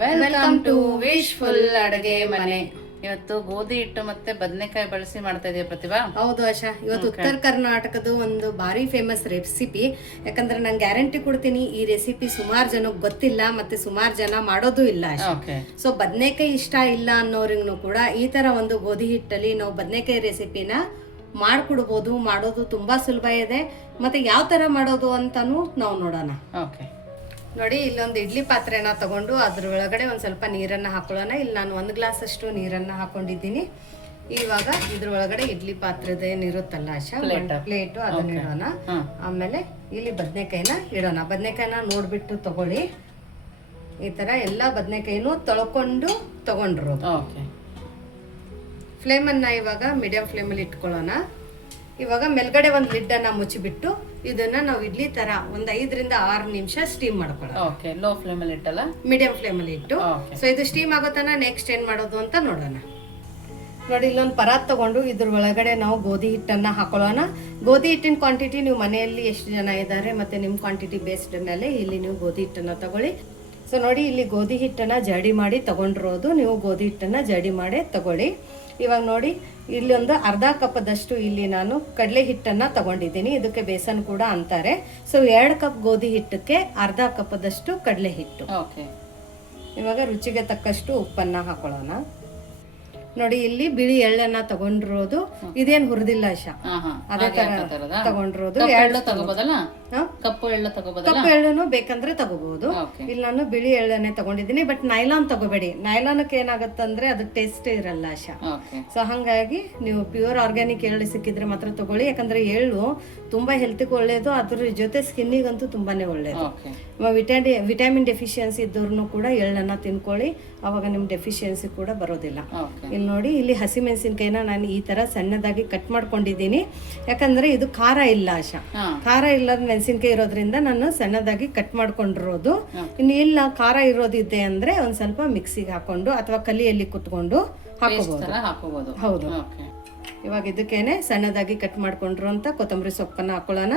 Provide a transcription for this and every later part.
Welcome to wishful ಅಡುಗೆ ಮನೆ. ಇವತ್ತು ಗೋಧಿ ಹಿಟ್ಟು ಮತ್ತೆ ಬದನೆಕಾಯಿ ಬಳಸಿ ಮಾಡ್ತಾ ಇದೀವಿ ಪ್ರತಿಭಾ. ಹೌದು ಆಶಾ, ಇವತ್ತು ಉತ್ತರ ಕರ್ನಾಟಕದ ಒಂದು ಭಾರಿ ಫೇಮಸ್ ರೆಸಿಪಿ. ಯಾಕಂದ್ರೆ ನಾನು ಗ್ಯಾರಂಟಿ ಕೊಡ್ತೀನಿ, ಈ ರೆಸಿಪಿ ಸುಮಾರು ಜನಕ್ಕೆ ಗೊತ್ತಿಲ್ಲ ಮತ್ತೆ ಸುಮಾರು ಜನ ಮಾಡೋದು ಇಲ್ಲ ಆಶಾ. ಸೊ ಬದನೆಕಾಯಿ ಇಷ್ಟ ಇಲ್ಲ ಅನ್ನೋರಿಗೂ ಕೂಡ ಈ ತರ ಒಂದು ಗೋಧಿ ಹಿಟ್ಟಲ್ಲಿ ನಾವು ಬದನೆಕಾಯಿ ರೆಸಿಪಿನ ಮಾಡ್ಕೊಡ್ಬೋದು. ಮಾಡೋದು ತುಂಬಾ ಸುಲಭ ಇದೆ. ಮತ್ತೆ ಯಾವ ತರ ಮಾಡೋದು ಅಂತಾನು ನಾವು ನೋಡೋಣ. ನೋಡಿ, ಇಲ್ಲೊಂದು ಇಡ್ಲಿ ಪಾತ್ರೆನ ತಗೊಂಡು ಅದ್ರ ಒಳಗಡೆ ಒಂದು ಸ್ವಲ್ಪ ನೀರನ್ನು ಹಾಕೊಳ್ಳೋಣ. ಇಲ್ಲಿ ನಾನು 1 ಗ್ಲಾಸ್ ಅಷ್ಟು ನೀರನ್ನು ಹಾಕೊಂಡಿದ್ದೀನಿ. ಇವಾಗ ಇದ್ರ ಒಳಗಡೆ ಇಡ್ಲಿ ಪಾತ್ರೆದ ಏನಿರುತ್ತಲ್ಲ ಆಶಾ, ಪ್ಲೇಟು ಅದನ್ನ ಇಡೋಣ. ಆಮೇಲೆ ಇಲ್ಲಿ ಬದನೆಕಾಯಿನ ಇಡೋಣ. ಬದನೆಕಾಯಿನ ನೋಡ್ಬಿಟ್ಟು ತಗೊಳ್ಳಿ. ಈ ತರ ಎಲ್ಲ ಬದನೆಕಾಯಿನೂ ತೊಳ್ಕೊಂಡು ತಗೊಂಡ್ರು. ಫ್ಲೇಮನ್ನ ಇವಾಗ ಮೀಡಿಯಂ ಫ್ಲೇಮಲ್ಲಿ ಇಟ್ಕೊಳ್ಳೋಣ. ಇವಾಗ ಮೇಲ್ಗಡೆ ಒಂದು ಲಿಡ್ಡನ್ನ ಮುಚ್ಚಿಬಿಟ್ಟು ಇದನ್ನ ನಾವು ಇಡ್ಲಿ ತರ ಒಂದ್ 5 ರಿಂದ 6 ನಿಮಿಷ ಸ್ಟೀಮ್ ಮಾಡ್ಕೊಳ್ಳೋಣ. ಲೋ ಫ್ಲೇಮಲ್ಲಿ ಇಟ್ಟಲ್ಲ, ಮೀಡಿಯಂ ಫ್ಲೇಮಲ್ಲಿ ಇಟ್ಟು. ಸೊ ಇದು ಸ್ಟೀಮ್ ಆಗೋತನ ನೆಕ್ಸ್ಟ್ ಏನ್ ಮಾಡೋದು ಅಂತ ನೋಡೋಣ. ನೋಡಿ, ಇಲ್ಲೊಂದು ಪರಾತ್ ತಗೊಂಡು ಇದ್ರ ಒಳಗಡೆ ನಾವು ಗೋಧಿ ಹಿಟ್ಟನ್ನ ಹಾಕೊಳ್ಳೋಣ. ಗೋಧಿ ಹಿಟ್ಟಿನ ಕ್ವಾಂಟಿಟಿ ನೀವು ಮನೆಯಲ್ಲಿ ಎಷ್ಟು ಜನ ಇದ್ದಾರೆ ಮತ್ತೆ ನಿಮ್ ಕ್ವಾಂಟಿಟಿ ಬೇಸ್ಡ್ ಮೇಲೆ ಇಲ್ಲಿ ನೀವು ಗೋಧಿ ಹಿಟ್ಟನ್ನ ತಗೊಳ್ಳಿ. ಸೊ ನೋಡಿ, ಇಲ್ಲಿ ಗೋಧಿ ಹಿಟ್ಟನ್ನ ಜಡಿ ಮಾಡಿ ತಗೊಂಡಿರೋದು. ನೀವು ಗೋಧಿ ಹಿಟ್ಟನ್ನ ಜಡಿ ಮಾಡಿ ತಗೊಳ್ಳಿ. ಇವಾಗ ನೋಡಿ, ಇಲ್ಲಿ ಒಂದು ಅರ್ಧ ಕಪ್ಪದಷ್ಟು ಇಲ್ಲಿ ನಾನು ಕಡಲೆ ಹಿಟ್ಟನ್ನ ತಗೊಂಡಿದ್ದೀನಿ. ಇದಕ್ಕೆ ಬೇಸನ್ ಕೂಡ ಅಂತಾರೆ. ಸೊ 2 ಕಪ್ ಗೋಧಿ ಹಿಟ್ಟಕ್ಕೆ ಅರ್ಧ ಕಪ್ಪದಷ್ಟು ಕಡಲೆ ಹಿಟ್ಟು. ಇವಾಗ ರುಚಿಗೆ ತಕ್ಕಷ್ಟು ಉಪ್ಪನ್ನ ಹಾಕೊಳ್ಳೋಣ. ನೋಡಿ, ಇಲ್ಲಿ ಬಿಳಿ ಎಳ್ಳನ್ನ ತಗೊಂಡಿರೋದು. ಇದೇನ್ ಹುರಿದಿಲ್ಲ ಆಶಾ, ಅದೇ ತರ ತಗೊಂಡಿರೋದು. ಕಪ್ಪು ಎಳ್ಳುನು ಬೇಕಂದ್ರೆ ತಗೋಬಹುದು. ಇಲ್ಲಿ ನಾನು ಬಿಳಿ ಎಳ್ಳನ್ನೇ ತಗೊಂಡಿದ್ದೀನಿ. But nylon ತಗೋಬೇಡಿ. ನೈಲಾನಕ್ಕೆ ಏನಾಗತ್ತಂದ್ರೆ ಅದು ಟೇಸ್ಟ್ ಇರಲ್ಲ ಆಶಾ. ಸೊ ಹಂಗಾಗಿ ನೀವು ಪ್ಯೂರ್ ಆರ್ಗ್ಯಾನಿಕ್ ಎಳ್ಳು ಸಿಕ್ಕಿದ್ರೆ ಮಾತ್ರ ತಗೊಳ್ಳಿ. ಯಾಕಂದ್ರೆ ಎಳ್ಳು ತುಂಬಾ ಹೆಲ್ತ್ಗೆ ಒಳ್ಳೇದು, ಅದ್ರ ಜೊತೆ ಸ್ಕಿನ್ನಿಗಂತೂ ತುಂಬಾನೇ ಒಳ್ಳೇದು. ವಿಟಮಿನ್ ಡೆಫಿಷಿಯನ್ಸಿ ಇದ್ದವ್ರು ಕೂಡ ಎಳ್ಳನ್ನ ತಿನ್ಕೊಳ್ಳಿ, ಅವಾಗ ನಿಮ್ ಡೆಫಿಷಿಯನ್ಸಿ ಕೂಡ ಬರೋದಿಲ್ಲ. ಇಲ್ಲಿ ನೋಡಿ, ಇಲ್ಲಿ ಹಸಿಮೆಣಸಿನ್ಕಾಯಿನ ನಾನು ಈ ತರ ಸಣ್ಣದಾಗಿ ಕಟ್ ಮಾಡ್ಕೊಂಡಿದ್ದೀನಿ. ಯಾಕಂದ್ರೆ ಇದು ಖಾರ ಇಲ್ಲ ಆಶಾ. ಖಾರ ಇಲ್ಲದ ಮೆಣಸಿನ್ಕಾಯಿ ಇರೋದ್ರಿಂದ ನಾನು ಸಣ್ಣದಾಗಿ ಕಟ್ ಮಾಡ್ಕೊಂಡಿರೋದು. ಇನ್ನು ಇಲ್ಲ ಖಾರ ಇರೋದಿದೆ ಅಂದ್ರೆ ಒಂದ್ ಸ್ವಲ್ಪ ಮಿಕ್ಸಿಗೆ ಹಾಕೊಂಡು ಅಥವಾ ಕಲಿಯಲ್ಲಿ ಕುತ್ಕೊಂಡು ಹಾಕೋಬಹುದು. ಹೌದು. ಇವಾಗ ಇದಕ್ಕೇನೆ ಸಣ್ಣದಾಗಿ ಕಟ್ ಮಾಡ್ಕೊಂಡಿರುವಂತ ಕೊತ್ತಂಬರಿ ಸೊಪ್ಪನ್ನ ಹಾಕೊಳ್ಳೋಣ.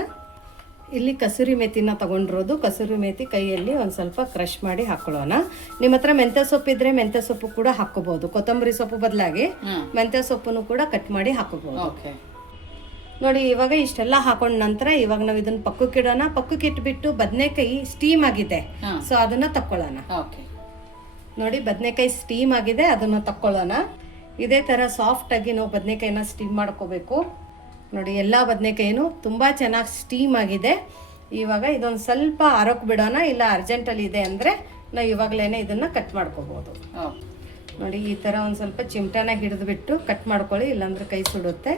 ಇಲ್ಲಿ ಕಸೂರಿ ಮೇಥಿನ ತಗೊಂಡಿರೋದು. ಕಸೂರಿ ಮೇಥಿ ಕೈಯಲ್ಲಿ ಒಂದ್ ಸ್ವಲ್ಪ ಕ್ರಶ್ ಮಾಡಿ ಹಾಕೊಳ್ಳೋಣ. ನಿಮ್ಮ ಹತ್ರ ಮೆಂತ್ಯ ಸೊಪ್ಪು ಇದ್ರೆ ಮೆಂತ್ಯ ಸೊಪ್ಪು ಕೂಡ ಹಾಕೋಬಹುದು. ಕೊತ್ತಂಬರಿ ಸೊಪ್ಪು ಬದಲಾಗಿ ಮೆಂತ್ಯ ಸೊಪ್ಪನ್ನು ಕೂಡ ಕಟ್ ಮಾಡಿ ಹಾಕೋಬಹುದು. ನೋಡಿ, ಇವಾಗ ಇಷ್ಟೆಲ್ಲ ಹಾಕೊಂಡ ನಂತರ ಇವಾಗ ನಾವು ಇದನ್ನ ಪಕ್ಕಕ್ಕೆ ಇಡೋಣ. ಪಕ್ಕಕ್ಕೆ ಇಟ್ಬಿಟ್ಟು ಬದನೆಕಾಯಿ ಸ್ಟೀಮ್ ಆಗಿದೆ, ಸೊ ಅದನ್ನ ತಕ್ಕೊಳ್ಳೋಣ. ನೋಡಿ, ಬದನೆಕಾಯಿ ಸ್ಟೀಮ್ ಆಗಿದೆ, ಅದನ್ನ ತಕ್ಕೊಳ್ಳೋಣ. ಇದೇ ತರ ಸಾಫ್ಟ್ ಆಗಿ ನಾವು ಬದನೆಕಾಯಿನ ಸ್ಟೀಮ್ ಮಾಡ್ಕೋಬೇಕು. ನೋಡಿ, ಎಲ್ಲ ಬದನೆಕಾಯಿನೂ ತುಂಬಾ ಚೆನ್ನಾಗಿ ಸ್ಟೀಮ್ ಆಗಿದೆ. ಇವಾಗ ಇದೊಂದು ಸ್ವಲ್ಪ ಆರೋಕ್ ಬಿಡೋಣ. ಇಲ್ಲ ಅರ್ಜೆಂಟಲ್ಲಿ ಇದೆ ಅಂದ್ರೆ ನಾವು ಇವಾಗಲೇನೆ ಇದನ್ನ ಕಟ್ ಮಾಡ್ಕೋಬಹುದು. ನೋಡಿ, ಈ ತರ ಒಂದ್ ಸ್ವಲ್ಪ ಚಿಮಟನ ಹಿಡಿದು ಬಿಟ್ಟು ಕಟ್ ಮಾಡ್ಕೊಳ್ಳಿ, ಇಲ್ಲಾಂದ್ರೆ ಕೈ ಸುಡುತ್ತೆ.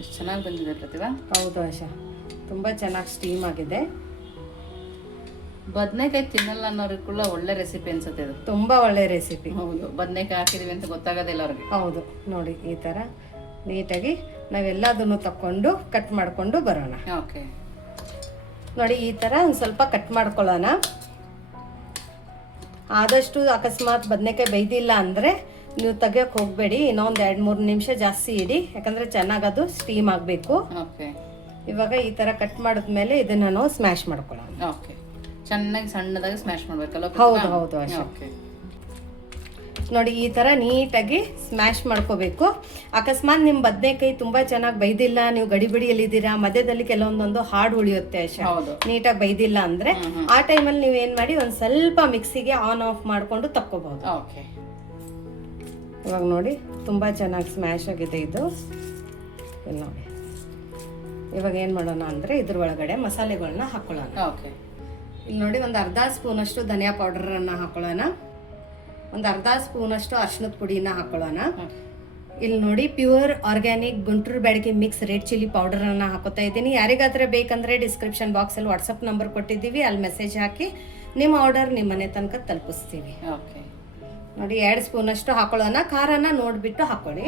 ಎಷ್ಟು ಚೆನ್ನಾಗಿ ಬಂದಿದೆ ಪ್ರತಿಭಾ. ಹೌದು ಆಶಾ, ತುಂಬಾ ಚೆನ್ನಾಗಿ ಸ್ಟೀಮ್ ಆಗಿದೆ. ಬದನೆಕಾಯಿ ತಿನ್ನಲ್ಲ ಅನ್ನೋರಿಗೆಲ್ಲ ಒಳ್ಳೆ ರೆಸಿಪಿ ಅನ್ಸುತ್ತೆ ಇದು. ತುಂಬಾ ಒಳ್ಳೆ ರೆಸಿಪಿ. ಹೌದು, ಬದನೆಕಾಯಿ ಹಾಕಿದೀವಿ ಅಂತ ಗೊತ್ತಾಗೋದಿಲ್ಲ ಅವ್ರಿಗೆ. ಹೌದು. ನೋಡಿ, ಈ ತರ ನೀಟಾಗಿ ನಾವೆಲ್ಲದನ್ನು ತಕೊಂಡು ಕಟ್ ಮಾಡ್ಕೊಂಡು ಬರೋಣ. ನೋಡಿ, ಈ ತರ ಒಂದ್ ಸ್ವಲ್ಪ ಕಟ್ ಮಾಡ್ಕೊಳ್ಳೋಣ. ಆದಷ್ಟು ಅಕಸ್ಮಾತ್ ಬದನೆಕಾಯಿ ಬೈದಿಲ್ಲ ಅಂದ್ರೆ ನೀವು ತೆಗಿಯಕ್ ಹೋಗ್ಬೇಡಿ. ಇನ್ನೊಂದ್ 2-3 ನಿಮಿಷ ಜಾಸ್ತಿ ಇಡಿ, ಯಾಕಂದ್ರೆ ಚೆನ್ನಾಗಿ ಅದು ಸ್ಟೀಮ್ ಆಗ್ಬೇಕು. ಇವಾಗ ಈ ತರ ಕಟ್ ಮಾಡಿದ್ಮೇಲೆ ಇದನ್ನ ನಾವು ಸ್ಮ್ಯಾಶ್ ಮಾಡ್ಕೊಳ್ಳೋಣ. ಚೆನ್ನಾಗಿ ಸಣ್ಣದಾಗಿ ಸ್ಮ್ಯಾಶ್ ಮಾಡ್ಬೇಕಲ್ಲ. ಹೌದು ಹೌದು ಆಶಾ. ನೋಡಿ, ಈ ತರ ನೀಟಾಗಿ ಸ್ಮ್ಯಾಶ್ ಮಾಡ್ಕೋಬೇಕು. ಅಕಸ್ಮಾತ್ ನಿಮ್ ಬದನೆಕಾಯಿ ತುಂಬಾ ಚೆನ್ನಾಗಿ ಬೈದಿಲ್ಲ, ನೀವು ಗಡಿಬಿಡಿಯಲ್ಲಿದ್ದೀರಾ, ಮಧ್ಯದಲ್ಲಿ ಕೆಲವೊಂದೊಂದು ಹಾಡು ಉಳಿಯುತ್ತೆ ಆಶಾ, ನೀಟಾಗಿ ಬೈದಿಲ್ಲ ಅಂದ್ರೆ ಆ ಟೈಮಲ್ಲಿ ನೀವು ಏನ್ ಮಾಡಿ ಒಂದ್ ಸ್ವಲ್ಪ ಮಿಕ್ಸಿಗೆ ಆನ್ ಆಫ್ ಮಾಡ್ಕೊಂಡು ತಕ್ಕೋಬಹುದು. ಇವಾಗ ನೋಡಿ, ತುಂಬಾ ಚೆನ್ನಾಗಿ ಸ್ಮ್ಯಾಶ್ ಆಗಿದೆ ಇದು. ಇಲ್ಲಿ ನೋಡಿ, ಇವಾಗ ಏನ್ ಮಾಡೋಣ ಅಂದ್ರೆ ಇದ್ರ ಒಳಗಡೆ ಮಸಾಲೆಗಳನ್ನ ಹಾಕೊಳ್ಳೋಣ. ಇಲ್ಲಿ ನೋಡಿ, ಒಂದು ಅರ್ಧ ಸ್ಪೂನ್ ಅಷ್ಟು ಧನಿಯಾ ಪೌಡರ್ ಅನ್ನ ಹಾಕೊಳ್ಳೋಣ. ಒಂದು ಅರ್ಧ ಸ್ಪೂನ್ ಅಷ್ಟು ಅರ್ಶಿನದ ಪುಡಿನ ಹಾಕೊಳ್ಳೋಣ. ಇಲ್ಲಿ ನೋಡಿ, pure organic Guntur Byadgi mix red chilli powder ಅನ್ನ ಹಾಕೋತಾ ಇದ್ದೀನಿ. ಯಾರಿಗಾದ್ರೆ ಬೇಕಂದ್ರೆ ಡಿಸ್ಕ್ರಿಪ್ಷನ್ ಬಾಕ್ಸ್ ಅಲ್ಲಿ ವಾಟ್ಸಪ್ ನಂಬರ್ ಕೊಟ್ಟಿದ್ದೀವಿ, ಅಲ್ಲಿ ಮೆಸೇಜ್ ಹಾಕಿ ನಿಮ್ಮ ಆರ್ಡರ್ ನಿಮ್ಮ ಮನೆ ತನಕ ತಲುಪಿಸ್ತೀವಿ. ನೋಡಿ, 2 ಸ್ಪೂನ್ ಅಷ್ಟು ಹಾಕೊಳ್ಳೋಣ. ಖಾರನ ನೋಡ್ಬಿಟ್ಟು ಹಾಕೊಳ್ಳಿ.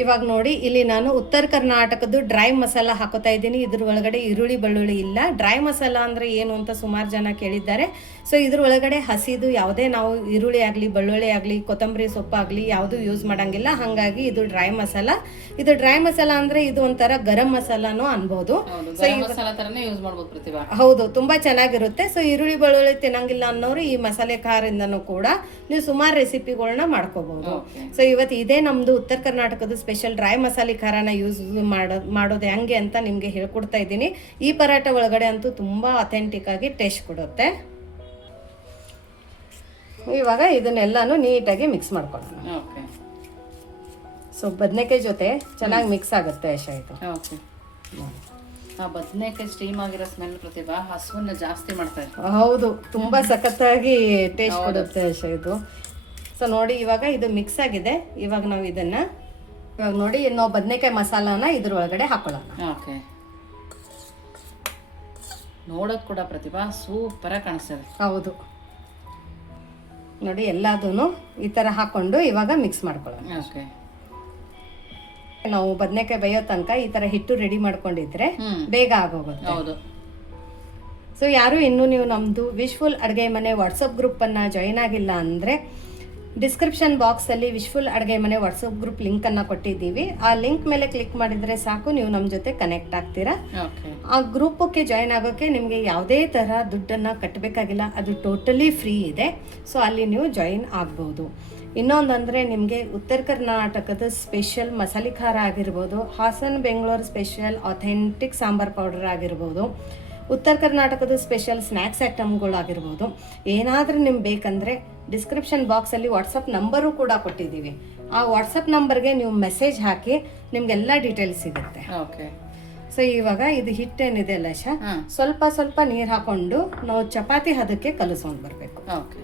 ಇವಾಗ ನೋಡಿ ಇಲ್ಲಿ ನಾನು ಉತ್ತರ ಕರ್ನಾಟಕದ್ದು ಡ್ರೈ ಮಸಾಲ ಹಾಕೋತಾ ಇದ್ದೀನಿ. ಇದ್ರ ಒಳಗಡೆ ಈರುಳ್ಳಿ ಬೆಳ್ಳುಳ್ಳಿ ಇಲ್ಲ. ಡ್ರೈ ಮಸಾಲ ಅಂದರೆ ಏನು ಅಂತ ಸುಮಾರು ಜನ ಕೇಳಿದ್ದಾರೆ. ಸೊ ಇದ್ರ ಒಳಗಡೆ ಹಸಿದು ಯಾವುದೇ ನಾವು ಈರುಳ್ಳಿ ಆಗಲಿ ಬೆಳ್ಳುಳ್ಳಿ ಆಗಲಿ ಕೊತ್ತಂಬರಿ ಸೊಪ್ಪಾಗಲಿ ಯಾವುದೂ ಯೂಸ್ ಮಾಡೋಂಗಿಲ್ಲ. ಹಾಗಾಗಿ ಇದು ಡ್ರೈ ಮಸಾಲ. ಇದು ಡ್ರೈ ಮಸಾಲ ಅಂದರೆ ಇದು ಒಂಥರ ಗರಂ ಮಸಾಲಾನೂ ಅನ್ಬೋದು. ಹೌದು, ತುಂಬ ಚೆನ್ನಾಗಿರುತ್ತೆ. ಸೊ ಈರುಳ್ಳಿ ಬೆಳ್ಳುಳ್ಳಿ ತಿನ್ನಂಗಿಲ್ಲ ಅನ್ನೋರು ಈ ಮಸಾಲೆ ಖಾರದಿಂದನೂ ಕೂಡ ನೀವು ಸುಮಾರು ರೆಸಿಪಿಗಳನ್ನ ಮಾಡ್ಕೋಬಹುದು. ಸೊ ಇವತ್ತು ಇದೇ ನಮ್ದು ಉತ್ತರ ಕರ್ನಾಟಕದ ಸ್ಪೆಷಲ್ ಡ್ರೈ ಮಸಾಲೆ ಖಾರನ ಯೂಸ್ ಮಾಡೋದು ಹೆಂಗೆ ಅಂತ ನಿಮಗೆ ಹೇಳ್ಕೊಡ್ತಾ ಇದ್ದೀನಿ. ಈ ಪರಾಟ ಒಳಗಡೆ ಅಂತೂ ತುಂಬ ಅಥೆಂಟಿಕ್ ಆಗಿ ಟೇಸ್ಟ್ ಕೊಡುತ್ತೆ. ಇವಾಗ ಇದನ್ನೆಲ್ಲಾನು ನೀಟಾಗಿ ಮಿಕ್ಸ್ ಮಾಡ್ಕೊಳ್ಳೋಣ. ಸೊ ಬದನೆಕಾಯಿ ಜೊತೆ ಚೆನ್ನಾಗಿ ಮಿಕ್ಸ್ ಆಗುತ್ತೆ ಆಶಾ ಇದು. ಆ ಬದನೆಕಾಯಿ ಸ್ಟೀಮ್ ಆಗಿರೋ ಸ್ಮೆಲ್ ಪ್ರತಿಭಾ ಹಸುವನ್ನ ಜಾಸ್ತಿ ಮಾಡ್ತಾ ಇದೆ. ಹೌದು, ತುಂಬಾ ಸಖತ್ತಾಗಿ ಟೇಸ್ಟ್ ಕೊಡುತ್ತೆ ಆಶಾ ಇದು. ಸೊ ನೋಡಿ ಇವಾಗ ಇದು ಮಿಕ್ಸ್ ಆಗಿದೆ. ಇವಾಗ ನಾವು ಇವಾಗ ನೋಡಿ ನಾವು ಬದನೆಕಾಯಿ ಮಸಾಲಾನ ಇದ್ರ ಒಳಗಡೆ ಹಾಕೊಳ್ಳೋಣ. ಓಕೆ, ನೋಡೋದು ಕೂಡ ಪ್ರತಿಭಾ ಸೂಪರ್ ಆಗಿ ಕಾಣಿಸ್ತದೆ. ಹೌದು ನೋಡಿ, ಎಲ್ಲದೂ ಈ ತರ ಹಾಕೊಂಡು ಇವಾಗ ಮಿಕ್ಸ್ ಮಾಡ್ಕೊಳ್ಳೋಣ. ಓಕೆ, ನಾವು ಬದನೆಕಾಯಿ ಬೇಯೋ ತನಕ ಈ ತರ ಹಿಟ್ಟು ರೆಡಿ ಮಾಡ್ಕೊಂಡಿದ್ರೆ ಬೇಗ ಆಗೋಗುತ್ತೆ. ಹೌದು. ಸೊ ಯಾರು ಇನ್ನೂ ನೀವು ನಮ್ದು ವಿಶ್ಫುಲ್ ಅಡುಗೆ ಮನೆ ವಾಟ್ಸಪ್ ಗ್ರೂಪ್ ಅನ್ನ ಜಾಯಿನ್ ಆಗಿಲ್ಲ ಅಂದ್ರೆ ಡಿಸ್ಕ್ರಿಪ್ಷನ್ ಬಾಕ್ಸ್ ಅಲ್ಲಿ ವಿಶ್ಫುಲ್ ಅಡುಗೆ ಮನೆ ವಾಟ್ಸಪ್ ಗ್ರೂಪ್ ಲಿಂಕ್ ಅನ್ನ ಕೊಟ್ಟಿದ್ದೀವಿ. ಆ ಲಿಂಕ್ ಮೇಲೆ ಕ್ಲಿಕ್ ಮಾಡಿದ್ರೆ ಸಾಕು, ನೀವು ನಮ್ಮ ಜೊತೆ ಕನೆಕ್ಟ್ ಆಗ್ತೀರಾ. ಆ ಗ್ರೂಪಕ್ಕೆ ಜಾಯಿನ್ ಆಗೋಕೆ ನಿಮಗೆ ಯಾವುದೇ ತರ ದುಡ್ಡನ್ನ ಕಟ್ಟಬೇಕಾಗಿಲ್ಲ. ಅದು ಟೋಟಲಿ ಫ್ರೀ ಇದೆ. ಸೊ ಅಲ್ಲಿ ನೀವು ಜಾಯಿನ್ ಆಗ್ಬೋದು. ಇನ್ನೊಂದಂದರೆ ನಿಮಗೆ ಉತ್ತರ ಕರ್ನಾಟಕದ ಸ್ಪೆಷಲ್ ಮಸಾಲೆ ಖಾರ ಆಗಿರ್ಬೋದು, Hassan Bengaluru special authentic sambar powder ಆಗಿರ್ಬೋದು, ಉತ್ತರ ಕರ್ನಾಟಕದ ಸ್ಪೆಷಲ್ ಸ್ನ್ಯಾಕ್ಸ್ ಐಟಮ್ಗಳಾಗಿರ್ಬೋದು, ಏನಾದರೂ ನಿಮ್ಗೆ ಬೇಕಂದರೆ ಡಿಸ್ಕ್ರಿಪ್ಷನ್ ಬಾಕ್ಸಲ್ಲಿ ವಾಟ್ಸಪ್ ನಂಬರು ಕೂಡ ಕೊಟ್ಟಿದ್ದೀವಿ. ಆ ವಾಟ್ಸಪ್ ನಂಬರ್ಗೆ ನೀವು ಮೆಸೇಜ್ ಹಾಕಿ ನಿಮಗೆಲ್ಲ ಡೀಟೇಲ್ಸ್ ಸಿಗುತ್ತೆ. ಓಕೆ. ಸೊ ಇವಾಗ ಇದು ಹಿಟ್ಟೇನಿದೆ ಅಲ್ಲ ಶಾ, ಸ್ವಲ್ಪ ಸ್ವಲ್ಪ ನೀರು ಹಾಕೊಂಡು ನಾವು ಚಪಾತಿ ಹದಕ್ಕೆ ಕಲಿಸ್ಕೊಂಡು ಬರಬೇಕು. ಓಕೆ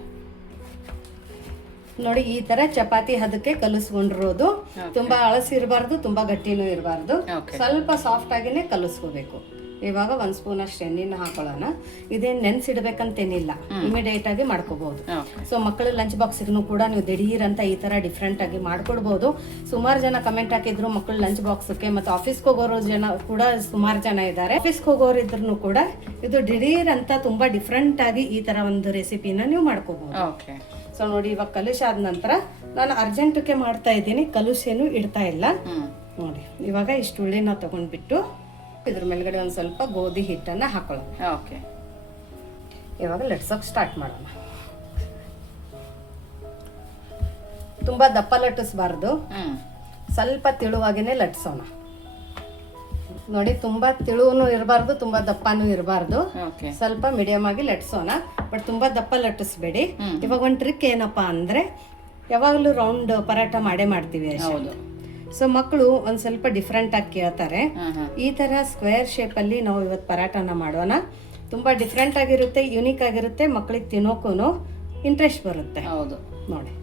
ನೋಡಿ, ಈ ತರ ಚಪಾತಿ ಹದಕ್ಕೆ ಕಲಿಸ್ಕೊಂಡಿರೋದು. ತುಂಬಾ ಅಳಸಿ ಇರಬಾರ್ದು, ತುಂಬಾ ಗಟ್ಟಿನೂ ಇರಬಾರ್ದು. ಸ್ವಲ್ಪ ಸಾಫ್ಟ್ ಆಗಿನೇ ಕಲಿಸ್ಕೋಬೇಕು. ಇವಾಗ 1 ಸ್ಪೂನ್ ಅಷ್ಟು ಎಣ್ಣೆನ ಹಾಕೊಳ್ಳೋಣ. ಇದೇನು ನೆನ್ಸಿಡ್ಬೇಕಂತೇನಿಲ್ಲ, ಇಮಿಡಿಯೇಟ್ ಆಗಿ ಮಾಡ್ಕೋಬಹುದು. ಸೊ ಮಕ್ಕಳ ಲಂಚ್ ಬಾಕ್ಸ್ಗೂ ಕೂಡ ನೀವು ದಿಢೀರ್ ಅಂತ ಈ ತರ ಡಿಫ್ರೆಂಟ್ ಆಗಿ ಮಾಡ್ಕೊಡ್ಬೋದು. ಸುಮಾರು ಜನ ಕಮೆಂಟ್ ಹಾಕಿದ್ರು ಮಕ್ಕಳ ಲಂಚ್ ಬಾಕ್ಸ್ಗೆ, ಮತ್ತು ಆಫೀಸ್ಗೆ ಹೋಗೋರು ಜನ ಕೂಡ ಸುಮಾರು ಜನ ಇದ್ದಾರೆ. ಆಫೀಸ್ಗೆ ಹೋಗೋರು ಇದ್ರೂ ಕೂಡ ಇದು ದಿಢೀರ್ ಅಂತ ತುಂಬಾ ಡಿಫ್ರೆಂಟ್ ಆಗಿ ಈ ತರ ಒಂದು ರೆಸಿಪಿನ ನೀವು ಮಾಡ್ಕೋಬಹುದು. ಸೊ ನೋಡಿ, ಇವಾಗ ಕಲುಷಾದ ನಂತರ ನಾನು ಅರ್ಜೆಂಟಕ್ಕೆ ಮಾಡ್ತಾ ಇದ್ದೀನಿ, ಕಲುಷೇನು ಇಡ್ತಾ ಇಲ್ಲ. ನೋಡಿ ಇವಾಗ ಇಷ್ಟು ಉಳ್ಳಿನ ತಗೊಂಡ್ಬಿಟ್ಟು ಇದ್ರ ಮೇಲ್ಗಡೆ ಒಂದು ಸ್ವಲ್ಪ ಗೋಧಿ ಹಿಟ್ಟನ್ನ ಹಾಕೊಳ್ಳೋಣ. ಓಕೆ, ಇವಾಗ ಲಟ್ಸೋಕೆ ಸ್ಟಾರ್ಟ್ ಮಾಡೋಣ. ತುಂಬಾ ದಪ್ಪ ಲಟ್ಟಿಸ್ಬಾರ್ದು, ಸ್ವಲ್ಪ ತಿಳುವಾಗಿನೇ ಲಟ್ಸೋಣ. ನೋಡಿ, ತುಂಬಾ ತಿಳುವನು ಇರಬಾರ್ದು, ತುಂಬಾ ದಪ್ಪನೂ ಇರಬಾರ್ದು, ಸ್ವಲ್ಪ ಮೀಡಿಯಂ ಆಗಿ ಲಟ್ಸೋಣ. ಬಟ್ ತುಂಬಾ ದಪ್ಪ ಲಟ್ಟಿಸ್ಬೇಡಿ. ಇವಾಗ ಒಂದು ಟ್ರಿಕ್ ಏನಪ್ಪಾ ಅಂದ್ರೆ, ಯಾವಾಗಲೂ ರೌಂಡ್ ಪರಾಟ ಮಾಡ್ತೀವಿ ಅಷ್ಟೇ. ಸೊ ಮಕ್ಕಳು ಒಂದ್ ಸ್ವಲ್ಪ ಡಿಫ್ರೆಂಟ್ ಆಗಿ ಕೇಳ್ತಾರೆ. ಈ ತರ ಸ್ಕ್ವೇರ್ ಶೇಪ್ ಅಲ್ಲಿ ನಾವು ಇವತ್ತು ಪರಾಟನ ಮಾಡೋಣ. ತುಂಬಾ ಡಿಫ್ರೆಂಟ್ ಆಗಿರುತ್ತೆ, ಯುನೀಕ್ ಆಗಿರುತ್ತೆ, ಮಕ್ಕಳಿಗೆ ತಿನ್ನೋಕು ಇಂಟ್ರೆಸ್ಟ್ ಬರುತ್ತೆ. ಹೌದು ನೋಡಿ.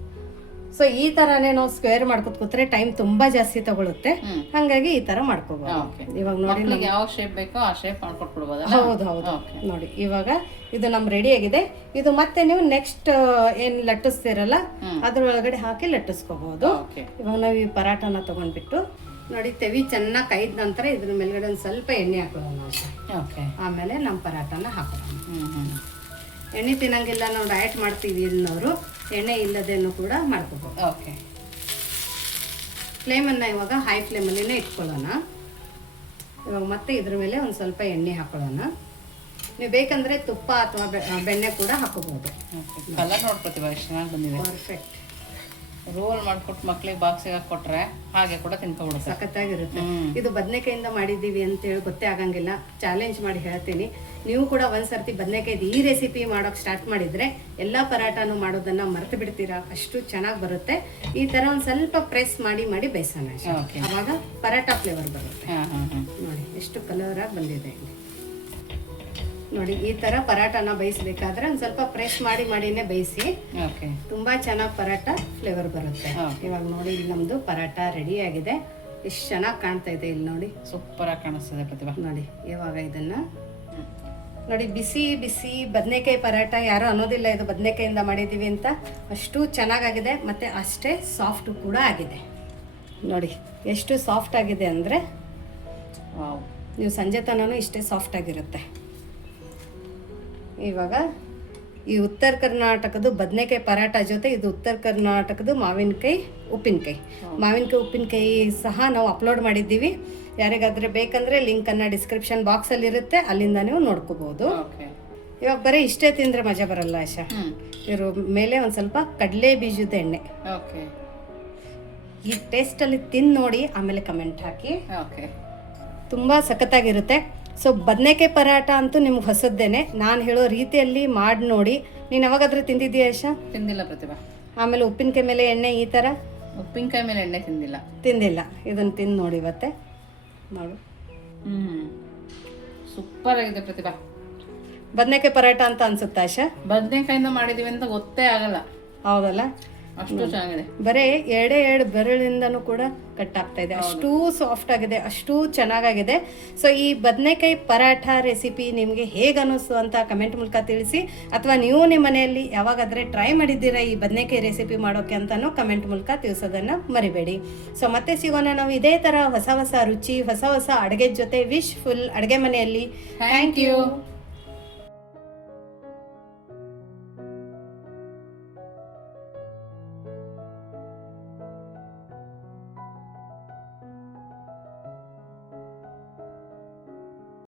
ಸೊ ಈ ತರಾನೇ ನಾವು ಸ್ಕ್ವೇರ್ ಮಾಡ್ಕೊತ ಕೂತ್ರೆ ಟೈಮ್ ತುಂಬಾ ಜಾಸ್ತಿ ತಗೊಳುತ್ತೆ. ಹಂಗಾಗಿ ಈ ತರ ಮಾಡ್ಕೋಬಹುದು. ಇವಾಗ ನೋಡಿ, ಯಾವ ಶೇಪ್ ಬೇಕೋ ಆ ಶೇಪ್ ಮಾಡ್ಕೊಟ್ಬಿಡ್ಬೋದು. ಹೌದು ಹೌದು. ನೋಡಿ ಇವಾಗ ಇದು ನಮ್ ರೆಡಿ ಆಗಿದೆ. ಇದು ಮತ್ತೆ ನೀವು ನೆಕ್ಸ್ಟ್ ಏನ್ ಲಟ್ಟಿಸ್ತಿರಲ್ಲ ಅದ್ರೊಳಗಡೆ ಹಾಕಿ ಲಟ್ಟಿಸ್ಕೋಬಹುದು. ಇವಾಗ ನಾವು ಈ ಪರಾಟನ ತಗೊಂಡ್ಬಿಟ್ಟು ನೋಡಿ, ತೆವಿ ಚೆನ್ನಾಗಿ ಕೈದ ನಂತರ ಇದ್ರ ಮೇಲ್ಗಡೆ ಒಂದ್ ಸ್ವಲ್ಪ ಎಣ್ಣೆ ಹಾಕೊಳ್ಳೋಣ. ಆಮೇಲೆ ನಮ್ಮ ಪರಾಟನ ಹಾಕೋಣ. ಎಣ್ಣೆ ತಿನ್ನಂಗಿಲ್ಲ, ನಾವು ಡಯಟ್ ಮಾಡ್ತೀವಿ ಅನ್ನೋರು ಎಣ್ಣೆ ಇಲ್ಲದೇನು ಕೂಡ ಮಾಡ್ಕೋಬಹುದು. ಓಕೆ, ಫ್ಲೇಮನ್ನು ಇವಾಗ ಹೈ ಫ್ಲೇಮಲ್ಲಿನೇ ಇಟ್ಕೊಳ್ಳೋಣ. ಇವಾಗ ಮತ್ತೆ ಇದ್ರ ಮೇಲೆ ಒಂದು ಸ್ವಲ್ಪ ಎಣ್ಣೆ ಹಾಕೊಳ್ಳೋಣ. ನೀವು ಬೇಕಂದ್ರೆ ತುಪ್ಪ ಅಥವಾ ಬೆಣ್ಣೆ ಕೂಡ ಹಾಕೋಬಹುದು. ಕಲರ್ ನೋಡ್ಕೊತೀವಿ, ಎಷ್ಟು ಚೆನ್ನಾಗಿ ಬಂದಿದೆ. ಪರ್ಫೆಕ್ಟ್. ರೋಲ್ ಮಾಡ್ಕೊಟ್ಟು ಮಕ್ಳಿಗೆ ಬಾಕ್ಸಿಗೆ ಹಾಕೊಟ್ರೆ ಹಾಗೆ ಕೂಡ ತಿನ್ಕೊಬಿಡುತ್ತೆ. ಸಖತ್ತಾಗಿರುತ್ತೆ. ಇದು ಬದನೆಕಾಯಿಂದ ಮಾಡಿದ್ದೀವಿ ಅಂತೇಳಿ ಗೊತ್ತೇ ಆಗಂಗಿಲ್ಲ. ಚಾಲೆಂಜ್ ಮಾಡಿ ಹೇಳ್ತೀನಿ, ನೀವು ಕೂಡ ಒಂದ್ಸರ್ತಿ ಬದನೆಕಾಯ್ದು ಈ ರೆಸಿಪಿ ಮಾಡೋಕೆ ಸ್ಟಾರ್ಟ್ ಮಾಡಿದ್ರೆ ಎಲ್ಲಾ ಪರಾಟನೂ ಮಾಡೋದನ್ನ ಮರೆತು ಬಿಡ್ತೀರಾ, ಅಷ್ಟು ಚೆನ್ನಾಗಿ ಬರುತ್ತೆ. ಈ ತರ ಒಂದ್ ಸ್ವಲ್ಪ ಪ್ರೆಸ್ ಮಾಡಿ ಮಾಡಿ ಬೇಯಿಸೋಣ. ಅವಾಗ ಪರಾಟ ಫ್ಲೇವರ್ ಬರುತ್ತೆ. ನೋಡಿ ಎಷ್ಟು ಕಲರ್ ಆಗಿ ಬಂದಿದೆ. ನೋಡಿ, ಈ ತರ ಪರಾಟನ ಬೇಯಿಸ್ಬೇಕಾದ್ರೆ ಒಂದ್ ಸ್ವಲ್ಪ ಪ್ರೆಸ್ ಮಾಡಿ ಮಾಡಿನೇ ಬೇಯಿಸಿ, ತುಂಬಾ ಚೆನ್ನಾಗಿ ಪರಾಟ ಫ್ಲೇವರ್ ಬರುತ್ತೆ. ಇವಾಗ ನೋಡಿ, ಇಲ್ಲಿ ನಮ್ದು ಪರಾಟ ರೆಡಿ ಆಗಿದೆ. ಎಷ್ಟು ಚೆನ್ನಾಗಿ ಕಾಣ್ತಾ ಇದೆ. ಇಲ್ಲಿ ನೋಡಿ, ಸೂಪರ್ ಆಗಿ ಕಾಣಿಸ್ತದೆ ಪ್ರತಿಭಾ. ನೋಡಿ ಇವಾಗ ಇದನ್ನ ನೋಡಿ, ಬಿಸಿ ಬಿಸಿ ಬದನೆಕಾಯಿ ಪರಾಟ. ಯಾರು ಅನ್ನೋದಿಲ್ಲ ಇದು ಬದನೆಕಾಯಿಂದ ಮಾಡಿದೀವಿ ಅಂತ. ಅಷ್ಟು ಚೆನ್ನಾಗಾಗಿದೆ, ಮತ್ತೆ ಅಷ್ಟೇ ಸಾಫ್ಟ್ ಕೂಡ ಆಗಿದೆ. ನೋಡಿ ಎಷ್ಟು ಸಾಫ್ಟ್ ಆಗಿದೆ ಅಂದರೆ ವಾವ್. ನೀವು ಸಂಜೆ ತನಕ ಇಷ್ಟೇ ಸಾಫ್ಟ್ ಆಗಿರುತ್ತೆ. ಇವಾಗ ಈ ಉತ್ತರ ಕರ್ನಾಟಕದ ಬದನೆಕಾಯಿ ಪರಾಟ ಜೊತೆ ಇದು ಉತ್ತರ ಕರ್ನಾಟಕದ ಮಾವಿನಕಾಯಿ ಉಪ್ಪಿನಕಾಯಿ. ಮಾವಿನಕಾಯಿ ಉಪ್ಪಿನಕಾಯಿ ಸಹ ನಾವು ಅಪ್ಲೋಡ್ ಮಾಡಿದ್ದೀವಿ. ಯಾರಿಗಾದ್ರೆ ಬೇಕಂದ್ರೆ ಲಿಂಕನ್ನು ಡಿಸ್ಕ್ರಿಪ್ಷನ್ ಬಾಕ್ಸಲ್ಲಿ ಇರುತ್ತೆ, ಅಲ್ಲಿಂದ ನೀವು ನೋಡ್ಕೋಬಹುದು. ಓಕೆ. ಇವಾಗ ಬರೀ ಇಷ್ಟೇ ತಿಂದರೆ ಮಜಾ ಬರಲ್ಲ ಆಶಾ. ಇದ್ರ ಮೇಲೆ ಒಂದು ಸ್ವಲ್ಪ ಕಡಲೆ ಬೀಜದ ಎಣ್ಣೆ. ಓಕೆ. ಈ ಟೇಸ್ಟಲ್ಲಿ ತಿಂದು ನೋಡಿ, ಆಮೇಲೆ ಕಮೆಂಟ್ ಹಾಕಿ. ಓಕೆ. ತುಂಬ ಸಖತ್ತಾಗಿರುತ್ತೆ. ಸೊ ಬದನೆಕಾಯಿ ಪರಾಟ ಅಂತೂ ನಿಮ್ಗೆ ಹೊಸದ್ದೇನೆ, ನಾನು ಹೇಳೋ ರೀತಿಯಲ್ಲಿ ಮಾಡಿ ನೋಡಿ. ನೀನು ಯಾವಾಗಾದ್ರೂ ತಿಂದಿದ್ದೀಯಾ ಆಶಾ? ತಿಂದಿಲ್ಲ ಪ್ರತಿಭಾ. ಆಮೇಲೆ ಉಪ್ಪಿನಕಾಯಿ ಮೇಲೆ ಎಣ್ಣೆ ಈ ಥರ ಉಪ್ಪಿನಕಾಯಿ ಮೇಲೆ ಎಣ್ಣೆ ತಿಂದಿಲ್ಲ. ತಿಂದಿಲ್ಲ. ಇದನ್ನು ತಿಂದು ನೋಡಿ ಇವತ್ತೆ ನೋಡು. ಸೂಪರ್ ಆಗಿದೆ ಪ್ರತಿಭಾ. ಬದನೆಕಾಯಿ ಪರಾಟ ಅಂತ ಅನ್ಸುತ್ತಾ ಆಶಾ? ಬದನೆಕಾಯಿಂದ ಮಾಡಿದೀವಿ ಅಂತ ಗೊತ್ತೇ ಆಗಲ್ಲ. ಹೌದಲ್ಲ, ಅಷ್ಟು ಚೆನ್ನಾಗಿದೆ. ಬರೀ ಎರಡು ಬೆರಳಿಂದನೂ ಕೂಡ ಕಟ್ ಆಗ್ತಾ ಇದೆ, ಅಷ್ಟೂ ಸಾಫ್ಟ್ ಆಗಿದೆ, ಅಷ್ಟೂ ಚೆನ್ನಾಗಾಗಿದೆ. ಸೊ ಈ ಬದನೆಕಾಯಿ ಪರಾಠ ರೆಸಿಪಿ ನಿಮಗೆ ಹೇಗೆ ಅನ್ನಿಸ್ತು ಅಂತ ಕಮೆಂಟ್ ಮೂಲಕ ತಿಳಿಸಿ, ಅಥವಾ ನೀವು ನಿಮ್ಮ ಮನೆಯಲ್ಲಿ ಯಾವಾಗಾದರೆ ಟ್ರೈ ಮಾಡಿದ್ದೀರಾ ಈ ಬದನೆಕಾಯಿ ರೆಸಿಪಿ ಮಾಡೋಕೆ ಅಂತಲೂ ಕಮೆಂಟ್ ಮೂಲಕ ತಿಳಿಸೋದನ್ನು ಮರಿಬೇಡಿ. ಸೊ ಮತ್ತೆ ಸಿಗೋಣ ನಾವು ಇದೇ ಥರ ಹೊಸ ಹೊಸ ರುಚಿ, ಹೊಸ ಹೊಸ ಅಡುಗೆ ಜೊತೆ. ವಿಶ್ ಫುಲ್ ಅಡುಗೆ ಮನೆಯಲ್ಲಿ. Thank you.